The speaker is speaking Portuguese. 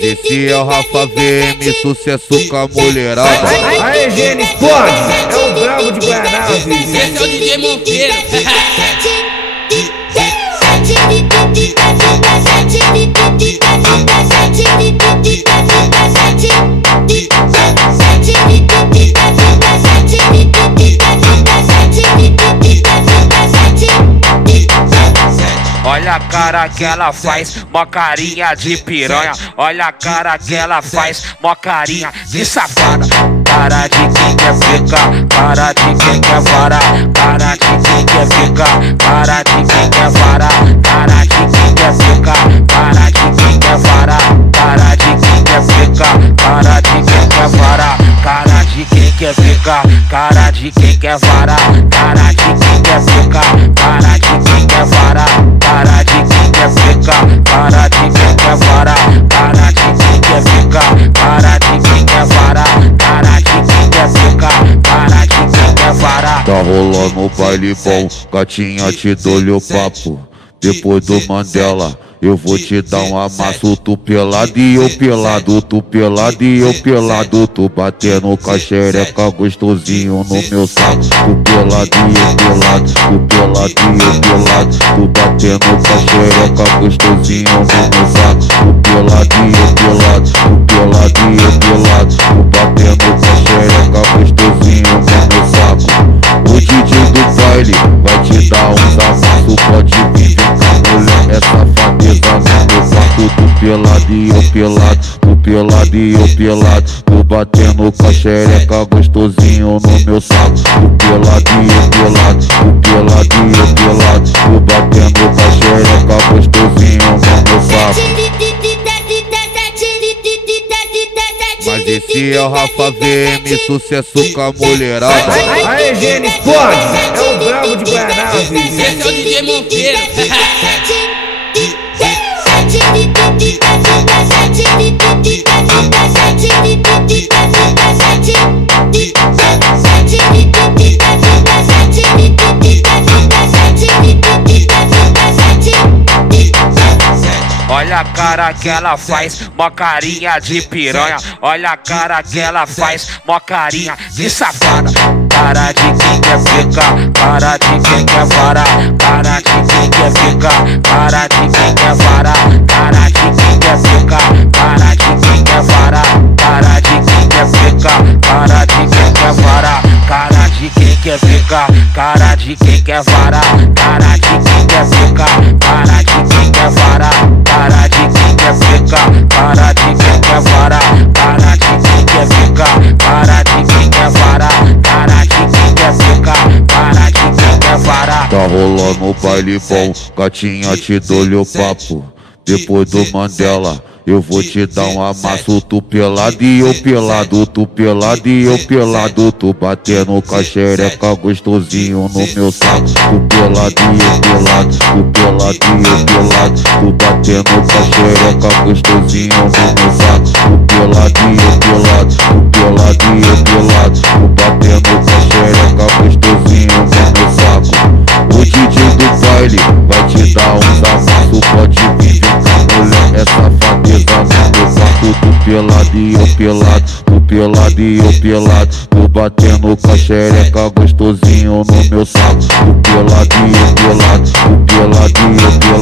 Mas esse é o Rafa VM, sucesso com a mulherada. Aê, Gene, explode! É o brabo de Guaraná, Esse é o DJ Monteiro. Olha a cara que ela faz, mó carinha de piranha. Olha a cara que ela faz, mó carinha de safada. Cara de quem quer ficar, cara de quem quer varar. Cara de quem quer ficar, cara de quem quer varar. Cara de quem quer ficar, cara de quem quer varar. Cara de quem quer ficar, cara de quem quer varar. Cara de quem quer ficar, cara de quem quer varar. Cara de quem quer ficar, cara de quem quer varar. Cara de quem quer ficar, cara de quem quer varar. Cara de quem quer ficar, cara de quem quer varar. Cara de quem quer ficar, cara de quem quer varar. Tá rolando o baile bom, gatinha te dou-lhe o papo. Depois do Mandela eu vou te dar um amasso. Tu pelado e eu pelado, tu pelado e eu pelado. Tu batendo com a xereca gostosinho no meu saco. Tu pelado e eu pelado, tu pelado e eu pelado. Tu batendo com a xereca gostosinho no meu saco. Tu pelado e eu pelado, tu pelado e eu pelado. Tu batendo com a xereca gostosinho no meu saco. O DJ do baile vai te dar uns amassos. Pode vir com a mulher, essa safadeza no meu quarto. Tu pelado e eu pelado, tu pelado e eu pelado. Tu batendo com a xereca gostosinho no meu saco. Tu pelado e eu pelado, tu pelado e eu pelado. Tu batendo com a xereca gostosinho no meu saco. Mas esse é o Rafa VM, sucesso com a mulherada. Aê, Gene, explode! É o brabo de Guaraná, Esse é o DJ Monteiro. Olha a cara que ela faz, mó carinha de piranha. Olha a cara que ela faz, mó carinha de safada. Cara de quem quer ficar, cara de quem quer varar. Cara de quem quer ficar, cara de quem quer varar. Cara de quem quer ficar, cara de quem quer varar. Cara de quem quer ficar, cara de quem quer varar. Cara de quem quer ficar, cara de quem quer varar. Cara de quem quer ficar, cara de quem quer varar. Cara de quem quer ficar, cara de quem quer varar. Cara de quem quer ficar, cara de quem quer varar. Cara de quem quer ficar, cara de quem quer varar. Tá rolando o baile bom, gatinha te dou-lhe o papo. Depois do Mandela eu vou te dar um amasso. Tu pelado e eu pelado, tu pelado e eu pelado. Tu batendo com a xereca gostosinho no meu saco. Tu pelado e eu pelado, tu pelado e eu pelado. Tu batendo com a xereca gostosinho no meu saco. Tu pelado e eu pelado, tu pelado e eu pelado. Tu batendo com a xereca gostosinho no meu saco. O DJ do baile vai te dar uns amassos. Pode vir com a mulher, essa safadeza no meu quarto. Tu pelado e eu pelado, tu pelado e eu pelado. Tu batendo com a xereca gostosinho no meu saco. Tu pelado e eu pelado, tu pelado e eu pelado.